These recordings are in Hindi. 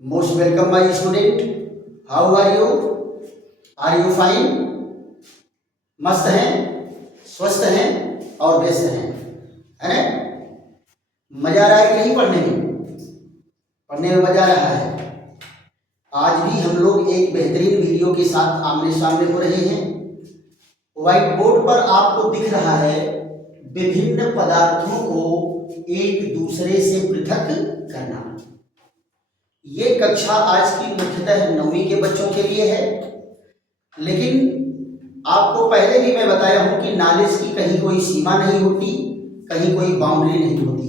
Most welcome my student. How are you? Are you fine? मस्त हैं, स्वस्थ हैं और व्यस्त हैं, है ना? मजा आ रहा है कि नहीं पढ़ने में? पढ़ने में मजा आ रहा है। आज भी हम लोग एक बेहतरीन वीडियो के साथ आमने सामने हो रहे हैं। व्हाइट बोर्ड पर आपको दिख रहा है विभिन्न पदार्थों को एक दूसरे से पृथक करना। ये कक्षा आज की मुख्यतः 9वीं के बच्चों के लिए है, लेकिन आपको पहले भी मैं बताया हूं कि नॉलेज की कहीं कोई सीमा नहीं होती, कहीं कोई बाउंड्री नहीं होती।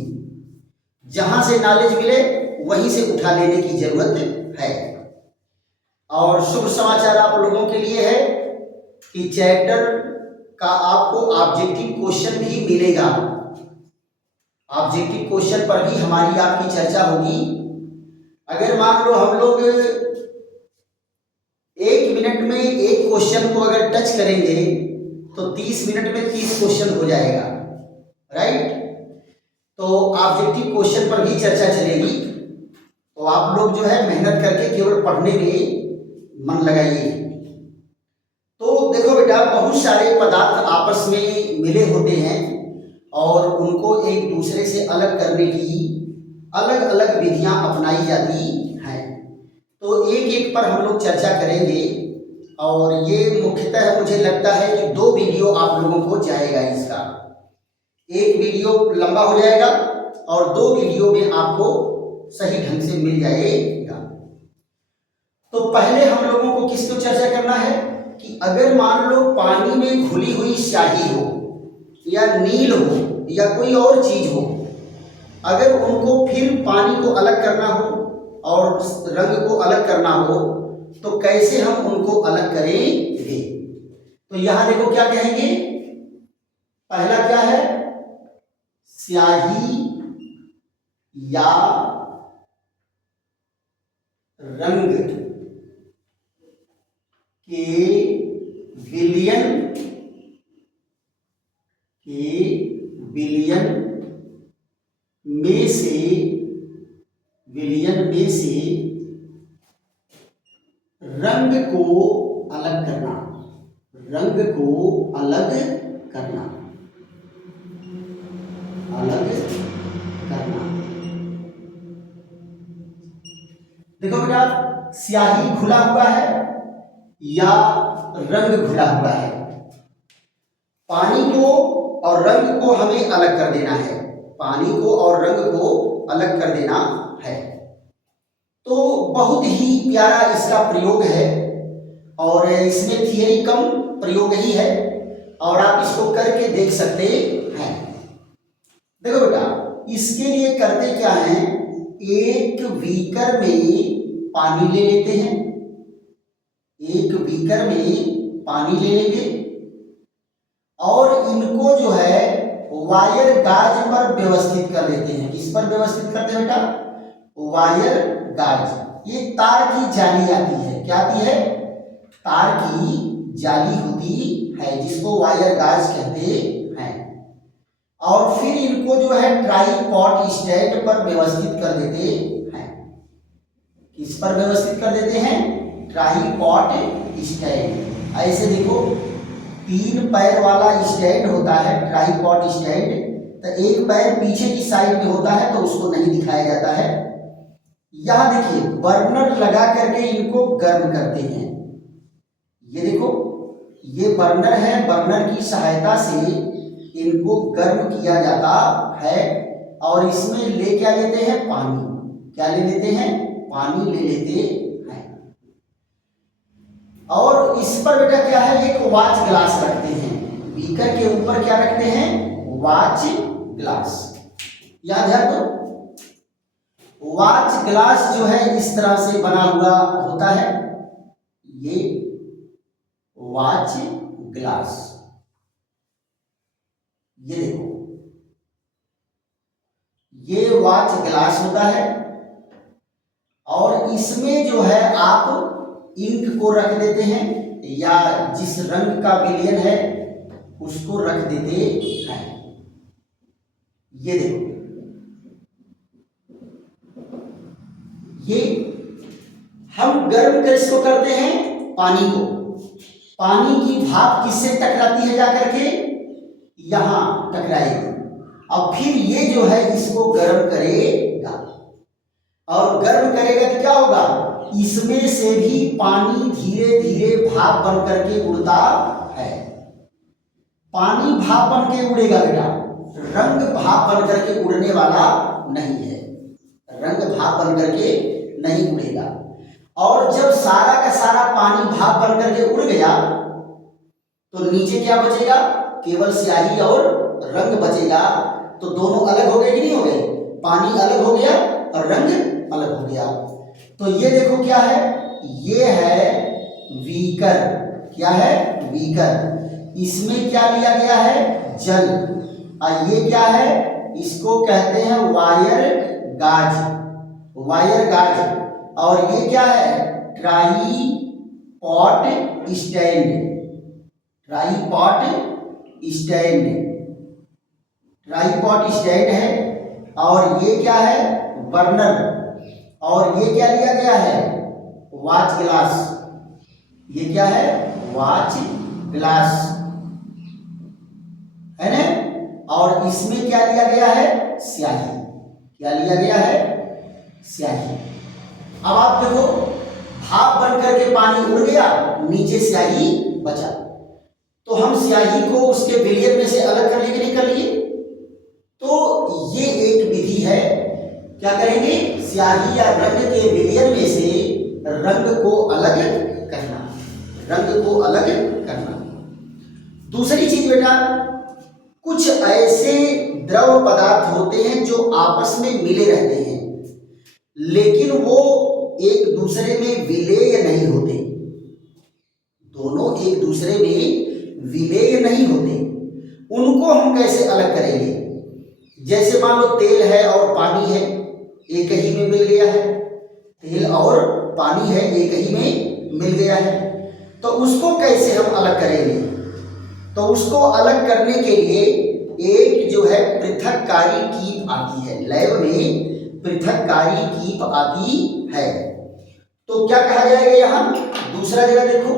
जहां से नॉलेज मिले वहीं से उठा लेने की जरूरत है। और शुभ समाचार आप लोगों के लिए है कि चैप्टर का आपको ऑब्जेक्टिव क्वेश्चन भी मिलेगा। ऑब्जेक्टिव क्वेश्चन पर भी हमारी आपकी चर्चा होगी। अगर मान लो हम लोग 1 मिनट में एक क्वेश्चन को अगर टच करेंगे तो 30 मिनट में 30 क्वेश्चन हो जाएगा, राइट? तो ऑब्जेक्टिव क्वेश्चन पर भी चर्चा चलेगी। तो आप लोग जो है मेहनत करके केवल पढ़ने में मन लगाइए। तो देखो बेटा, बहुत सारे पदार्थ आपस में मिले होते हैं और उनको एक दूसरे से अलग करने की अलग अलग विधियां अपनाई जाती हैं। तो एक एक पर हम लोग चर्चा करेंगे और ये मुख्यतः मुझे लगता है कि 2 वीडियो आप लोगों को जाएगा। इसका एक वीडियो लंबा हो जाएगा और 2 वीडियो में आपको सही ढंग से मिल जाएगा। तो पहले हम लोगों को किसको चर्चा करना है कि अगर मान लो पानी में घुली हुई स्याही हो या नील हो या कोई और चीज हो, अगर उनको फिर पानी को अलग करना हो और रंग को अलग करना हो तो कैसे हम उनको अलग करेंगे? तो यहां देखो क्या कहेंगे। पहला क्या है? स्याही या रंग के विलयन में से रंग को अलग करना। देखो बेटा, स्याही घुला हुआ है या रंग घुला हुआ है। पानी को और रंग को हमें अलग कर देना है। तो बहुत ही प्यारा इसका प्रयोग है और इसमें थियरी कम प्रयोग ही है और आप इसको करके देख सकते हैं। देखो बेटा, इसके लिए करते क्या है, एक बीकर में पानी ले लेते हैं। और इनको जो है वायर गाज पर व्यवस्थित कर देते हैं। किस पर व्यवस्थित करते हैं बेटा? वायर गाज। ये तार की जाली आती है। क्या आती है? तार की जाली होती है जिसको वायर गाज कहते हैं। और फिर इनको जो है ट्राईपॉड स्टैंड पर व्यवस्थित कर देते हैं। किस पर व्यवस्थित कर देते हैं? Tripod stand. ऐसे देखो, 3 पैर वाला स्टैंड होता है ट्राईपॉड स्टैंड। तो एक पैर पीछे की साइड में होता है तो उसको नहीं दिखाया जाता है। यहां देखिए, बर्नर लगा करके इनको गर्म करते हैं। ये देखो, ये बर्नर है। बर्नर की सहायता से इनको गर्म किया जाता है और इसमें ले क्या लेते हैं? पानी। क्या ले लेते हैं? पानी ले लेते हैं। और इस पर बेटा क्या है? एक वॉच ग्लास रखते हैं। बीकर के ऊपर क्या रखते हैं? Watch glass. याद है? तो वॉच ग्लास जो है इस तरह से बना हुआ होता है। ये वॉच ग्लास, ये देखो, ये वॉच ग्लास होता है और इसमें जो है आप इंक को रख देते हैं या जिस रंग का विलयन है उसको रख देते हैं। ये देखो, ये हम गर्म किसको करते हैं? पानी को। पानी की भाप किससे टकराती है जाकर के? यहां टकराएगी। अब फिर ये जो है इसको गर्म करेगा, और गर्म करेगा तो क्या होगा? इसमें से भी पानी धीरे धीरे भाप बन करके उड़ता है। पानी भाप बन के उड़ेगा बेटा, रंग भाप बन करके उड़ने वाला नहीं है। रंग भाप बन करके नहीं उड़ेगा। और जब सारा का सारा पानी भाप बन करके उड़ गया तो नीचे क्या बचेगा? केवल स्याही और रंग बचेगा। तो दोनों अलग हो गए कि नहीं हो गए? पानी अलग हो गया और रंग अलग हो गया। तो ये देखो क्या है? ये है बीकर। क्या है? बीकर। इसमें क्या लिया गया है? जल। और ये क्या है? इसको कहते हैं वायर गाज। वायर गाज। और ये क्या है? Tripod stand. Tripod stand. Tripod stand है। और ये क्या है? बर्नर। और ये क्या लिया गया है? Watch glass. ये क्या है? वॉच ग्लास है ना। और इसमें क्या लिया गया है? स्याही। क्या लिया गया है? स्याही। अब आप देखो, भाप बन करके पानी उड़ गया, नीचे स्याही बचा। तो हम स्याही को उसके विलयन में से अलग कर लिए कि नहीं कर लिए? तो ये एक विधि है। क्या करेंगे? स्याही या रंग के विलयन में से रंग को अलग करना। रंग को अलग करना। दूसरी चीज बेटा, कुछ ऐसे द्रव पदार्थ होते हैं जो आपस में मिले रहते हैं, लेकिन वो एक दूसरे में विलेय नहीं होते। दोनों एक दूसरे में विलेय नहीं होते। उनको हम कैसे अलग करेंगे? जैसे मान लो तेल है और पानी है, एक ही में मिल गया है। तेल और पानी है, एक ही में मिल गया है। तो उसको कैसे हम अलग करेंगे? तो उसको अलग करने के लिए एक जो है पृथक्कारी कीप आती है। लैब में पृथक्कारी कीप आती है। तो क्या कहा जाएगा यहां? दूसरा जगह देखो,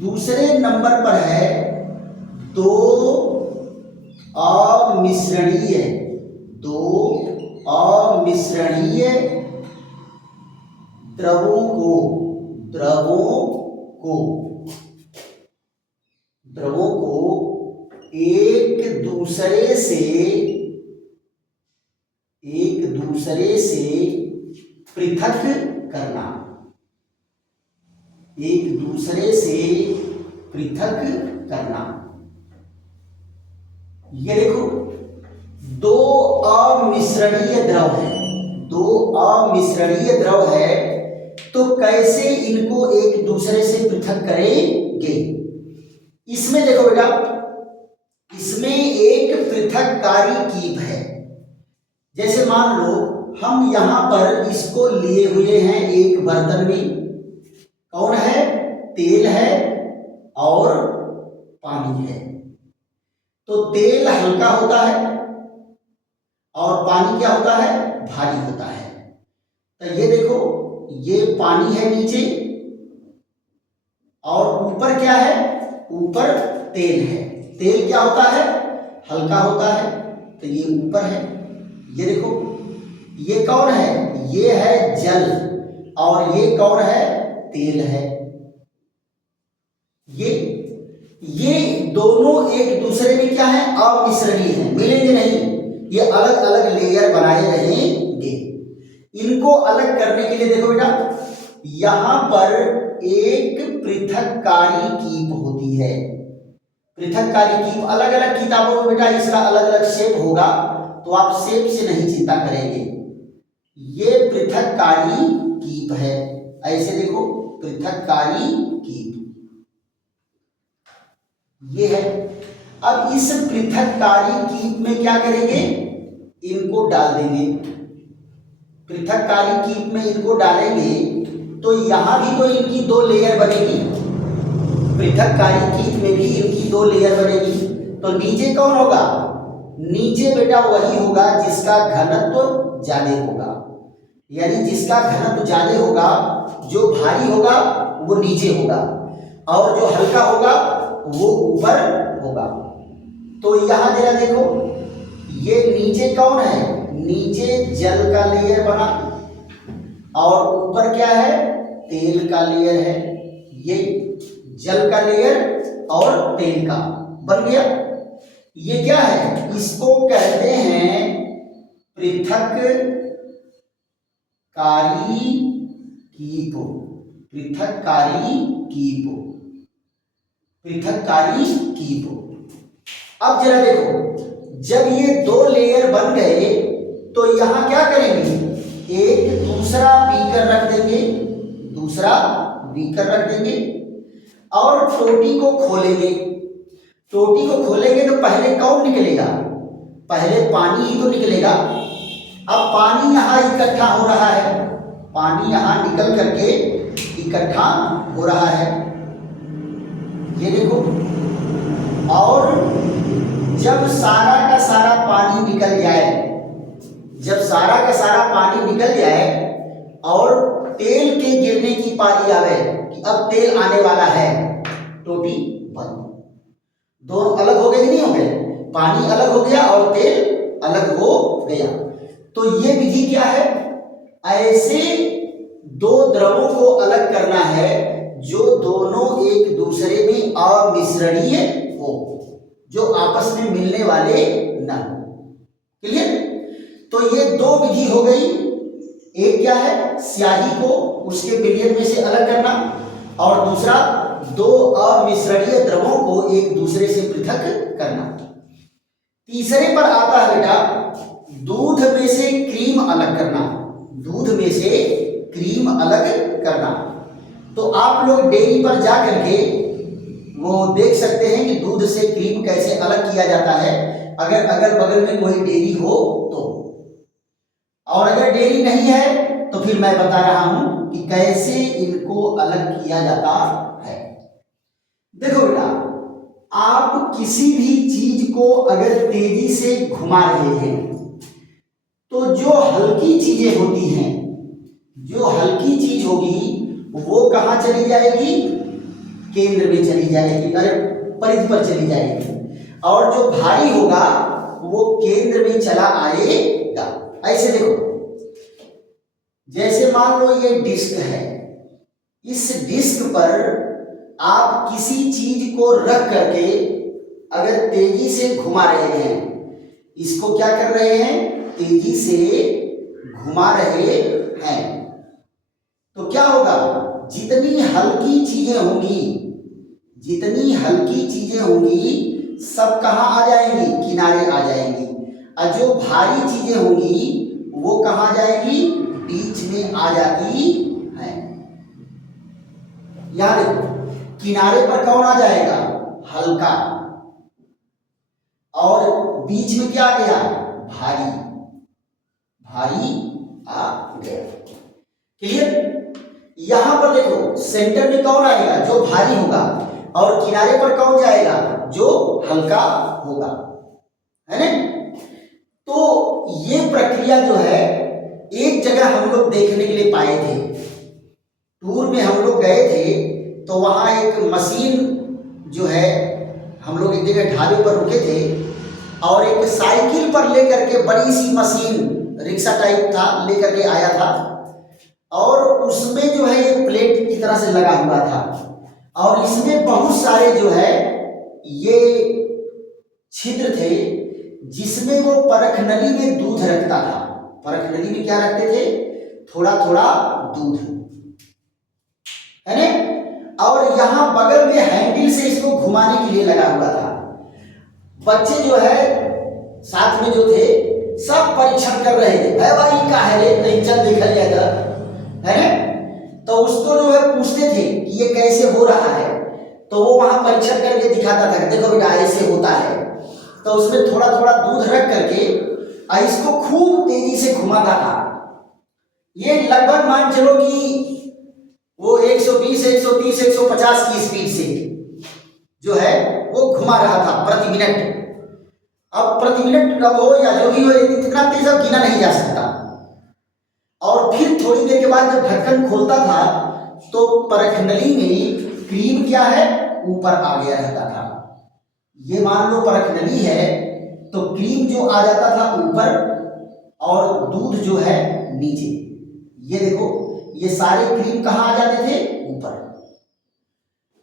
दूसरे नंबर पर है दो अमिश्रणीय। दो अमिश्रणीय द्रवों को एक दूसरे से पृथक करना। एक दूसरे से पृथक करना। ये देखो, दो अमिश्रणीय द्रव है। दो अमिश्रणीय द्रव है, तो कैसे इनको एक दूसरे से पृथक करेंगे? इसमें देखो बेटा, इसमें एक पृथक्कारी कीप है। जैसे मान लो हम यहां पर इसको लिए हुए हैं एक बर्तन में। कौन है? तेल है और पानी है। तो तेल हल्का होता है और पानी क्या होता है? भारी होता है। तो ये देखो, ये पानी है नीचे और ऊपर क्या है? ऊपर तेल है। तेल क्या होता है? हल्का होता है, तो ये ऊपर है। ये देखो, ये कौन है? ये है जल, और ये कौन है? तेल है। ये दोनों एक दूसरे में क्या है? अमिश्रणीय है, मिलेंगे नहीं। ये अलग अलग लेयर बनाए रहेंगे। इनको अलग करने के लिए देखो बेटा, यहां पर एक पृथक्कारी कीप होती है। पृथक्कारी कीप अलग अलग किताबों में बेटा इसका अलग अलग शेप होगा, तो आप शेप से नहीं चिंता करेंगे। ये पृथक्कारी कीप है। ऐसे देखो, पृथक्कारी कीप ये है। अब इस पृथक्कारी कीप में क्या करेंगे? इनको डाल देंगे। पृथक्कारी कीप में इनको डालेंगे तो यहां भी तो इनकी दो लेयर बनेगी। पृथक्कारी कीप में भी इनकी दो लेयर बनेगी। तो नीचे कौन होगा? नीचे बेटा वही होगा जिसका घनत्व ज्यादा होगा। यानी जिसका घनत्व ज्यादा होगा जो भारी होगा वो नीचे होगा और जो हल्का होगा वो ऊपर होगा। तो यहां जरा देखो, ये नीचे कौन है, नीचे जल का लेयर बना और ऊपर क्या है, तेल का लेयर है। ये जल का लेयर और तेल का बन गया। ये क्या है, इसको कहते हैं पृथक्कारी कीप, पृथक्कारी कीप, पृथक्कारी कीप। अब जरा देखो, जब ये दो लेयर बन गए तो यहां क्या करेंगे, एक दूसरा बीकर रख देंगे, दूसरा बीकर रख देंगे और टोटी को खोलेंगे। टोटी को खोलेंगे तो पहले कौन निकलेगा, पहले पानी ही तो निकलेगा। अब पानी यहां इकट्ठा हो रहा है, पानी यहां निकल करके इकट्ठा हो रहा है, ये देखो। और जब सारा का सारा पानी निकल जाए, जब सारा का सारा पानी निकल जाए और तेल के गिरने की पारी आवे कि अब तेल आने वाला है, टोटी बंद। दोनों अलग हो गए कि नहीं हो गए, पानी अलग हो गया और तेल अलग हो गया। तो ये विधि क्या है, ऐसे दो द्रवों को अलग करना है जो दोनों एक दूसरे में अमिश्रणीय हो, जो आपस में मिलने वाले न हो। क्लियर? तो ये दो विधि हो गई। एक क्या है, स्याही को उसके विलयन में से अलग करना, और दूसरा दो अमिश्रणीय द्रवों को एक दूसरे से पृथक करना। तीसरे पर आता है बेटा, दूध में से क्रीम अलग करना, दूध में से क्रीम अलग करना। तो आप लोग डेयरी पर जा करके वो देख सकते हैं कि दूध से क्रीम कैसे अलग किया जाता है, अगर अगल बगल में कोई डेयरी हो तो। और अगर डेयरी नहीं है तो फिर मैं बता रहा हूं कि कैसे इनको अलग किया जाता है। देखो बेटा, आप किसी भी चीज को अगर तेजी से घुमा रहे हैं तो जो हल्की चीजें होती हैं, जो हल्की चीज होगी वो कहां चली जाएगी, केंद्र में चली जाएगी, अरे परिधि पर चली जाएगी, और जो भारी होगा वो केंद्र में चला आएगा। ऐसे देखो, जैसे मान लो ये डिस्क है, इस डिस्क पर आप किसी चीज को रख करके अगर तेजी से घुमा रहे हैं, इसको क्या कर रहे हैं, तेजी से घुमा रहे हैं, तो क्या होगा, जितनी हल्की चीजें होंगी, जितनी हल्की चीजें होंगी सब कहां आ जाएंगी, किनारे आ जाएंगी, और जो भारी चीजें होंगी वो कहां जाएगी, बीच में आ जाती है। याद रखो, किनारे पर कौन आ जाएगा, हल्का, और बीच में क्या आ गया, भारी, भारी आ गया। क्लियर? यहां पर देखो, सेंटर में कौन आएगा, जो भारी होगा, और किनारे पर कौन जाएगा, जो हल्का होगा, है ना। तो ये प्रक्रिया जो है एक जगह हम लोग देखने के लिए पाए थे, टूर में हम लोग गए थे, तो वहां एक मशीन जो है, हम लोग एक जगह ढाबे पर रुके थे और एक साइकिल पर लेकर के बड़ी सी मशीन, रिक्शा टाइप था, लेकर के आया था, और उसमें जो है ये प्लेट की तरह से लगा हुआ था, और इसमें बहुत सारे जो है ये छिद्र थे, जिसमें वो परखनली में दूध रखता था। परखनली में क्या रखते थे, थोड़ा थोड़ा दूध, है ना। और यहां बगल में हैंडल से इसको घुमाने के लिए लगा हुआ था। बच्चे जो है साथ में जो थे सब परीक्षण कर रहे थे, भाई भाई का है रे, चल देखा जाएगा, है ना। तो उसको जो है पूछते थे कि ये कैसे हो रहा है, तो वो वहां परीक्षण करके दिखाता था कि देखो बेटा ऐसे होता है। तो उसमें थोड़ा थोड़ा दूध रख करके इसको खूब तेजी से घुमाता था। ये लगभग मान चलो कि वो 120, 130, 150 की स्पीड से जो है वो घुमा रहा था प्रति मिनट। अब प्रति मिनट कब हो या जो भी हो, इतना तेज अब गिना नहीं जा सकता। और फिर थोड़ी देर के बाद जब ढक्कन खोलता था तो परखनली में क्रीम क्या है, ऊपर आ गया रहता था। ये मान लो परखनली है तो क्रीम जो आ जाता था ऊपर और दूध जो है नीचे। ये देखो ये सारे क्रीम कहाँ आ जाते थे, ऊपर।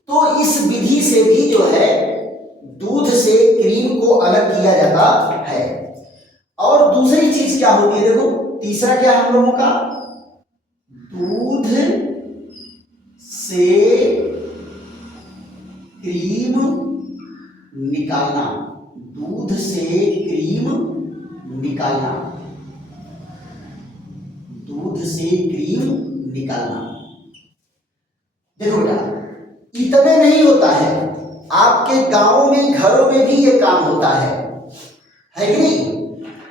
तो इस विधि से भी जो है दूध से क्रीम को अलग किया जाता है। और दूसरी चीज क्या होती है, देखो तीसरा क्या हम लोगों का, दूध से क्रीम निकालना, दूध से क्रीम निकालना, दूध से क्रीम निकालना। देखो बेटा इतने नहीं होता है, आपके गांवों में घरों में भी ये काम होता है कि नहीं।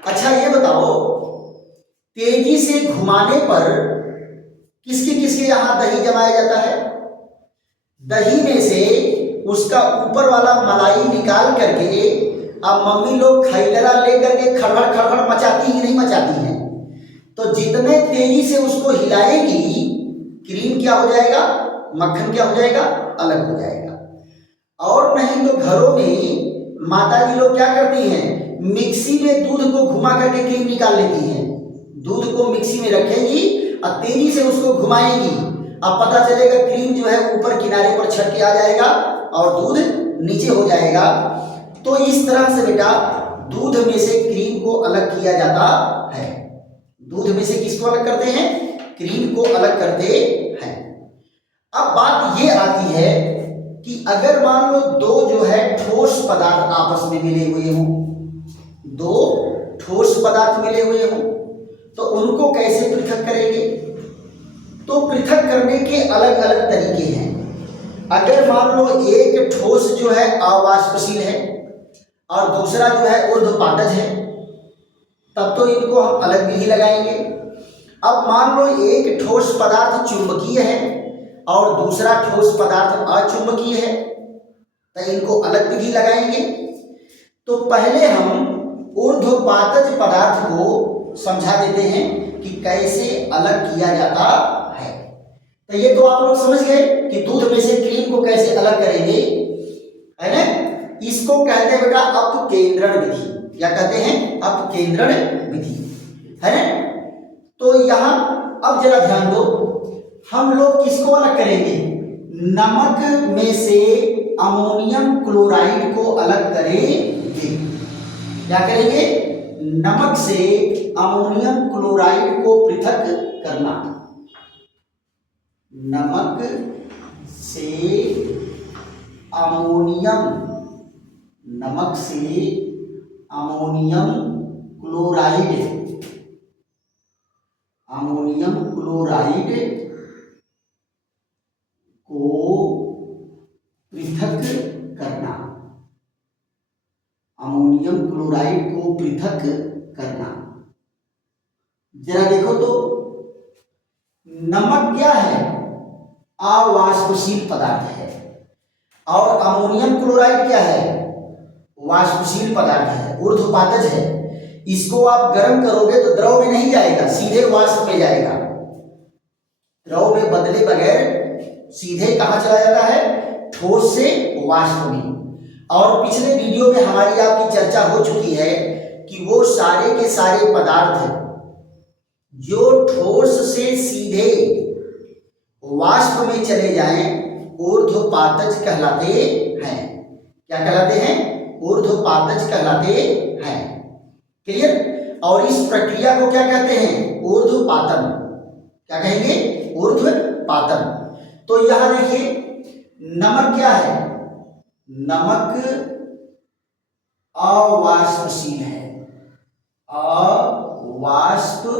अच्छा ये बताओ, तेजी से घुमाने पर किसके किसके यहां दही जमाया जाता है, दही में से उसका ऊपर वाला मलाई निकाल करके अब मम्मी लोग खैलरा लेकर के खड़खड़ खड़खड़ मचाती ही नहीं मचाती हैं। तो जितने तेजी से उसको हिलाएगी क्रीम क्या हो जाएगा, मक्खन क्या हो जाएगा, अलग हो जाएगा। और नहीं तो घरों में माता जी लोग क्या करती हैं, मिक्सी में दूध को घुमा करके क्रीम निकाल लेती हैं। दूध को मिक्सी में रखेंगी और तेजी से उसको घुमाएंगी, अब पता चलेगा क्रीम जो है ऊपर किनारे पर छट के आ जाएगा और दूध नीचे हो जाएगा। तो इस तरह से बेटा दूध में से क्रीम को अलग किया जाता है। दूध में से किसको अलग करते हैं, क्रीम को अलग करते हैं। अब बात ये आती है कि अगर मान लो दो जो है ठोस पदार्थ आपस में मिले हुए हों, दो ठोस पदार्थ मिले हुए हों तो उनको कैसे पृथक करेंगे। तो पृथक करने के अलग अलग तरीके हैं। अगर मान लो एक ठोस जो है अवाष्पशील है और दूसरा जो है ऊर्ध्वपातज है, तब तो इनको हम अलग विधि लगाएंगे। अब मान लो एक ठोस पदार्थ चुंबकीय है और दूसरा ठोस पदार्थ अचुंबकीय है, तो इनको अलग विधि लगाएंगे। तो पहले हम ऊर्ध्वपातज पदार्थ को समझा देते हैं कि कैसे अलग किया जाता है। तो ये तो आप लोग समझ गए कि दूध में से क्रीम को कैसे अलग करेंगे, है ना। इसको कहते हैं बेटा अपकेंद्रण विधि। क्या कहते हैं, अपकेंद्रण विधि, है ना। तो यहां अब जरा ध्यान दो, हम लोग किसको अलग करेंगे, नमक में से अमोनियम क्लोराइड को अलग करेंगे। क्या करेंगे, नमक से अमोनियम क्लोराइड को पृथक करना, नमक से अमोनियम, नमक से अमोनियम क्लोराइड, अमोनियम क्लोराइड को पृथक करना, अमोनियम क्लोराइड को पृथक करना। जरा देखो तो नमक क्या है, अवाष्पशील पदार्थ है और अमोनियम क्लोराइड क्या है, वाष्पशील पदार्थ है, ऊर्ध्वपातज है। इसको आप गर्म करोगे तो द्रव में नहीं जाएगा, सीधे वाष्प में जाएगा। द्रव में बदले बगैर सीधे कहां चला जाता है, ठोस से वाष्प में। और पिछले वीडियो में हमारी आपकी चर्चा हो चुकी है कि वो सारे के सारे पदार्थ जो ठोस से सीधे वाष्प में चले जाएं ऊर्ध्वपातज कहलाते हैं। क्या कहलाते हैं, ऊर्ध्वपातज कहलाते हैं। क्लियर। और इस प्रक्रिया को क्या कहते हैं, ऊर्ध्वपातन। क्या कहेंगे, ऊर्ध्वपातन। तो यहां देखिए नमक क्या है, नमक अवाष्पशील है, अवाष्पशील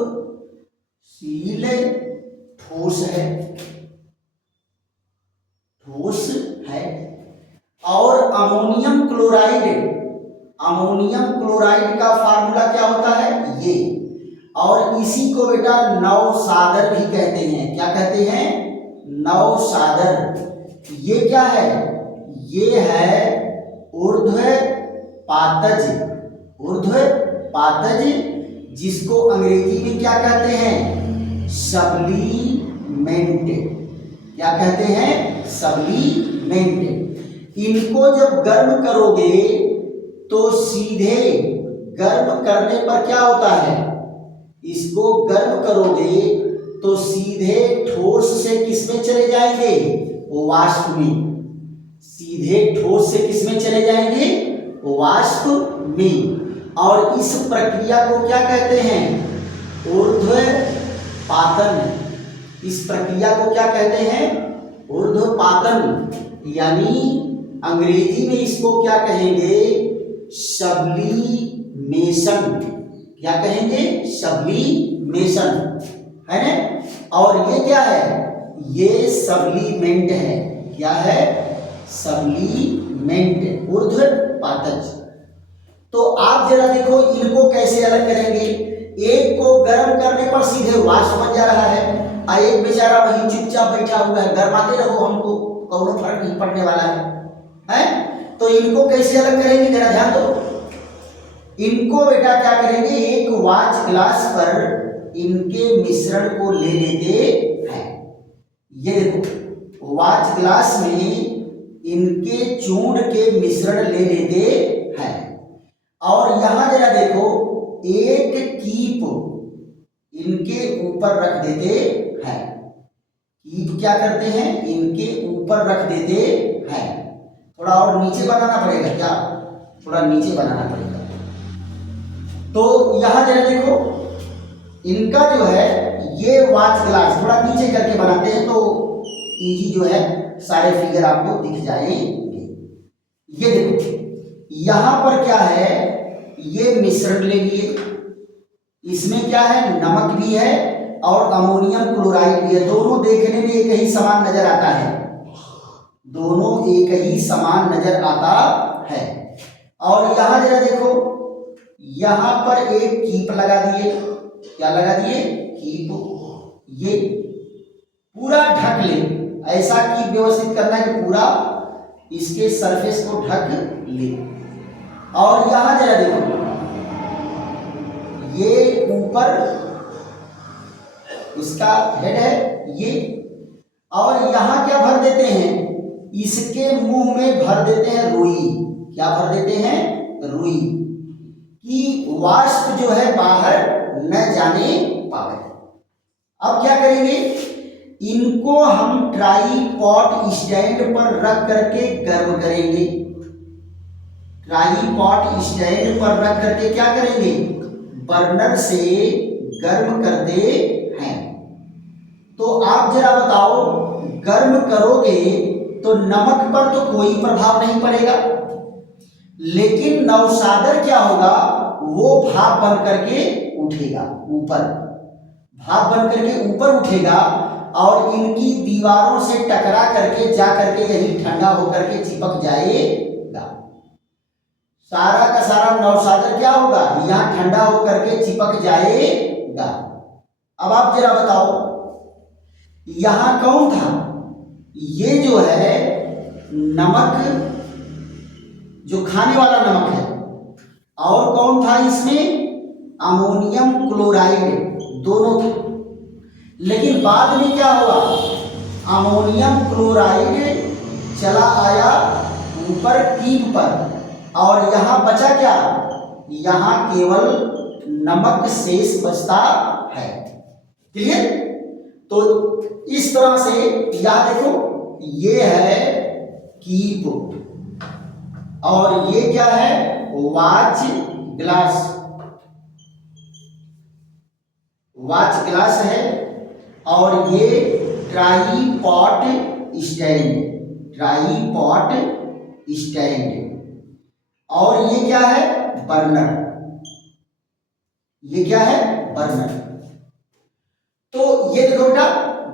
ठोस है, ठोस है। और अमोनियम क्लोराइड, अमोनियम क्लोराइड का फार्मूला क्या होता है, ये। और इसी को बेटा नवसादर भी कहते हैं। क्या कहते हैं, नवसादर। ये क्या है, ये है ऊर्ध्वपातज, ऊर्ध्वपातज, जिसको अंग्रेजी में क्या कहते हैं, सब्लीमेंट। क्या कहते हैं? सब्लीमेंट। इनको जब गर्म करोगे तो सीधे गर्म करने पर क्या होता है? इसको गर्म करोगे तो सीधे ठोस से किसमें चले जाएंगे? वाष्प में। सीधे ठोस से किसमें चले जाएंगे? वाष्प में। और इस प्रक्रिया को क्या कहते हैं? ऊर्ध्वपातन। इस प्रक्रिया को क्या कहते हैं? ऊर्ध्वपातन। यानी अंग्रेजी में इसको क्या कहेंगे? सब्लीमेशन। क्या कहेंगे? सब्लीमेशन, है ना? और ये क्या है? ये सब्लीमेंट है। क्या है? सब्लीमेंट, ऊर्ध्वपातज। तो आप जरा देखो इनको कैसे अलग करेंगे। एक को गर्म करने पर सीधे वाष्प बन जा रहा है, और एक बेचारा वही चुपचाप बैठा हुआ है। गर्माते रहो, हमको कोई फर्क नहीं पड़ने वाला है? तो इनको कैसे अलग करेंगे जरा ध्यान दो। इनको बेटा क्या करेंगे? एक वाच ग्लास पर इनके मिश्रण को ले लेते हैं। ये देखो वाच ग्लास में इनके चूर्ण के मिश्रण ले लेते हैं। और यहां जरा देखो एक कीप इनके ऊपर रख देते हैं। कीप क्या करते हैं? इनके ऊपर रख देते हैं। थोड़ा और नीचे बनाना पड़ेगा क्या? थोड़ा नीचे बनाना पड़ेगा। तो यहां जरा देखो इनका जो है ये वाच ग्लास थोड़ा नीचे करके बनाते हैं तो इजी जो है सारे फिगर आपको दिख जाएंगे। ये देखो यहां पर क्या है? ये मिश्रण ले लिए। इसमें क्या है? नमक भी है और अमोनियम क्लोराइड भी है। दोनों देखने में एक ही समान नजर आता है। दोनों एक ही समान नजर आता है। और यहां जरा देखो यहां पर एक कीप लगा दिए। क्या लगा दिए? कीप। ये पूरा ढक ले। ऐसा कीप व्यवस्थित करना है कि पूरा इसके सरफेस को ढक ले। और यहां जरा देखो ये ऊपर इसका हेड है ये। और यहां क्या भर देते हैं? इसके मुंह में भर देते हैं रुई। क्या भर देते हैं? रुई, कि वाष्प जो है बाहर न जाने पाए। अब क्या करेंगे? इनको हम ट्राईपॉड स्टैंड पर रख करके गर्म करेंगे। ट्राईपॉड स्टैंड पर रख करके क्या करेंगे? बर्नर से गर्म करते हैं। तो आप जरा बताओ गर्म करोगे तो नमक पर तो कोई प्रभाव नहीं पड़ेगा, लेकिन नवसादर क्या होगा? वो भाप बन करके उठेगा ऊपर। भाप बन करके ऊपर उठेगा और इनकी दीवारों से टकरा करके जा करके यही ठंडा होकर के चिपक जाएगा। सारा का सारा नवसादर क्या होगा? यहां ठंडा होकर के चिपक जाएगा। अब आप जरा बताओ यहां कौन था? ये जो है नमक, जो खाने वाला नमक है, और कौन था इसमें? Ammonium chloride. दोनों थे। लेकिन बाद में क्या हुआ? अमोनियम क्लोराइड चला आया ऊपर कीप पर, और यहां बचा क्या? यहां केवल नमक शेष बचता है। क्लियर? तो इस तरह से याद देखो ये है कीप और ये क्या है? Watch glass. वाच ग्लास है और ये ट्राईपॉड स्टैंड। Tripod stand. और ये क्या है? बर्नर। ये क्या है? बर्नर। तो ये देखो बेटा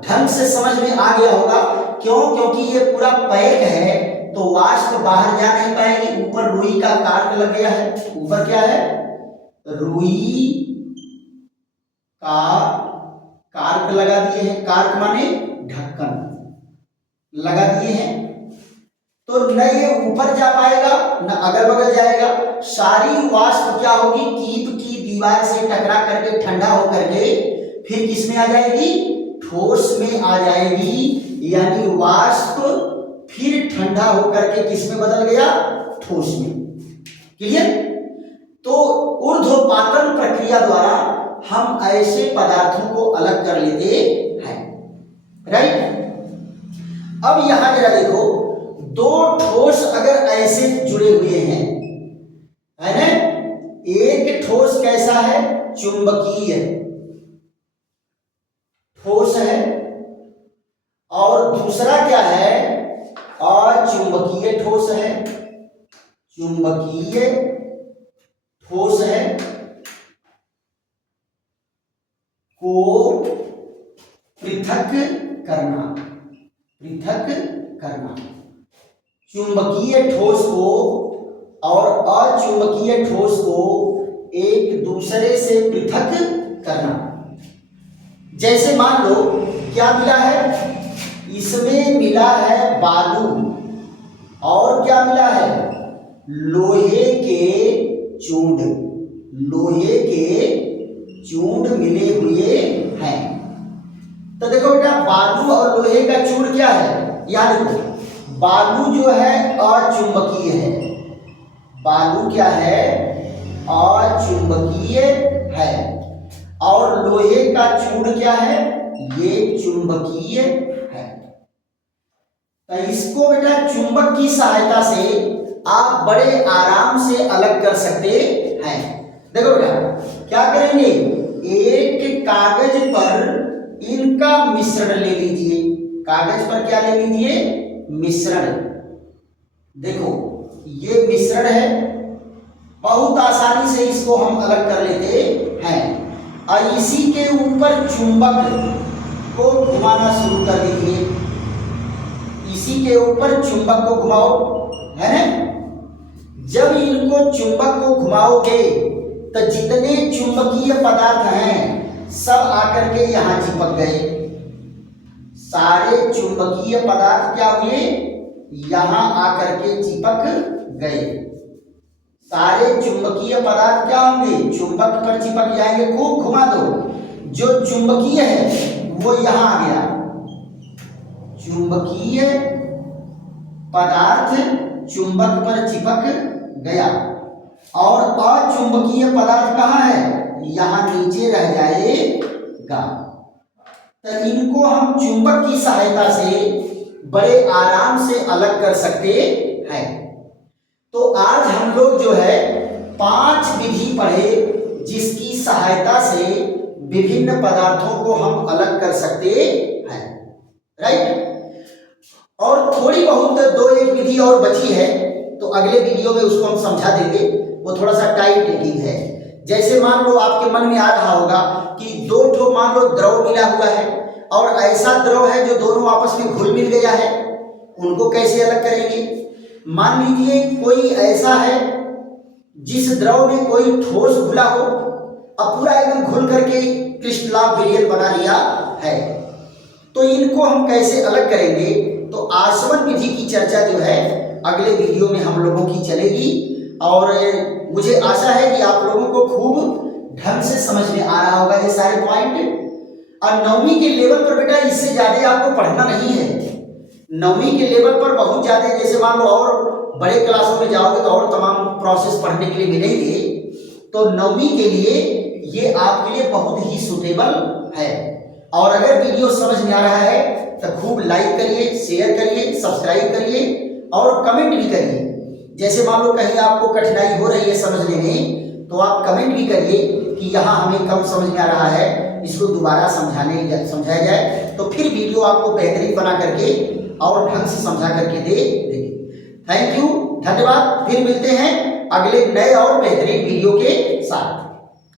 ढंग से समझ में आ गया होगा। क्यों? क्योंकि ये पूरा पैक है तो वाष्प बाहर जा नहीं पाएगी। ऊपर रुई का कार्क लग गया है। ऊपर क्या है? रुई का कार्क लगा दिए हैं। कार्क माने ढक्कन लगा दिए हैं। तो न ये ऊपर जा पाएगा न अगल बगल जाएगा। सारी वाष्प क्या होगी? कीप की दीवार से टकरा करके ठंडा होकर के फिर किसमें आ जाएगी? ठोस में आ जाएगी, यानी वाष्प फिर ठंडा होकर के किस में बदल गया, ठोस में। क्लियर? तो ऊर्ध्वपातन प्रक्रिया द्वारा हम ऐसे पदार्थों को अलग कर लेते हैं, राइट। अब यहां जरा देखो, दो ठोस अगर ऐसे जुड़े हुए हैं, है ना, एक ठोस कैसा है, चुंबकीय ठोस है, और दूसरा क्या है, अचुंबकीय ठोस है। चुंबकीय ठोस है को पृथक करना, चुंबकीय ठोस को और अचुंबकीय ठोस को एक दूसरे से पृथक करना। जैसे मान लो क्या मिला है, इसमें मिला है बालू, और क्या मिला है, लोहे के चूंड, मिले हुए हैं। तो देखो बेटा, बालू और लोहे का चूड़ क्या है, याद रखो, बालू जो है अचुंबकीय है, बालू क्या है, अचुंबकीय है, और लोहे का चूड़ क्या है, ये चुंबकीय है। तो इसको बेटा चुंबक की सहायता से आप बड़े आराम से अलग कर सकते हैं। देखो बेटा क्या करेंगे, एक कागज पर इनका मिश्रण ले लीजिए, कागज पर क्या ले लीजिए, मिश्रण। देखो ये मिश्रण है, बहुत आसानी से इसको हम अलग कर लेते हैं, और इसी के ऊपर चुंबक को घुमाना शुरू कर दीजिए, इसी के ऊपर चुंबक को घुमाओ, है ना। जब इनको चुंबक को घुमाओगे तो जितने चुंबकीय पदार्थ हैं सब आकर के यहां चिपक गए, सारे चुंबकीय पदार्थ क्या हुए, यहां आकर के चिपक गए। सारे चुंबकीय पदार्थ क्या होंगे, चुंबक पर चिपक जाएंगे। खूब घुमा दो, जो चुंबकीय है वो यहां आ गया, चुंबकीय पदार्थ चुंबक पर चिपक गया, और अचुंबकीय पदार्थ कहाँ है, यहां नीचे रह जाएगा। तो इनको हम चुंबक की सहायता से बड़े आराम से अलग कर सकते हैं। तो आज हम लोग जो है 5 विधि पढ़े, जिसकी सहायता से विभिन्न पदार्थों को हम अलग कर सकते हैं, राइट। और थोड़ी बहुत 2-1 विधि और बची है, तो अगले वीडियो में उसको हम समझा देंगे, वो थोड़ा सा टाइम टेकिंग है। जैसे मान लो आपके मन में आ रहा होगा कि 2 ठो मान लो द्रव मिला हुआ है, और ऐसा द्रव है जो दोनों आपस में घुल मिल गया है, उनको कैसे अलग करेंगे। मान लीजिए कोई ऐसा है जिस द्रव में कोई ठोस घुला हो, अब पूरा एकदम घुल करके क्रिस्टलाइन विलयन बना लिया है, तो इनको हम कैसे अलग करेंगे। तो आसवन विधि की चर्चा जो है अगले वीडियो में हम लोगों की चलेगी, और मुझे आशा है कि आप लोगों को खूब ढंग से समझ में आ रहा होगा ये सारे पॉइंट। और 9वीं के लेवल पर बेटा इससे ज्यादा आपको पढ़ना नहीं है। 9वीं के लेवल पर बहुत ज्यादा, जैसे मान लो और बड़े क्लासों में जाओगे तो और तमाम प्रोसेस पढ़ने के लिए मिलेंगे, तो 9वीं के लिए ये आपके लिए बहुत ही सुटेबल है। और अगर वीडियो समझ में आ रहा है तो खूब लाइक करिए, शेयर करिए, सब्सक्राइब करिए और कमेंट भी करिए। जैसे मान लो कहीं आपको कठिनाई हो रही है समझने में, तो आप कमेंट भी करिए कि यहाँ हमें कम समझ में आ रहा है, इसको दोबारा समझाया जाए, तो फिर वीडियो आपको बेहतरीन बना करके और ढंग से समझा करके दे देंगे। थैंक यू, धन्यवाद। फिर मिलते हैं अगले नए और बेहतरीन वीडियो के साथ।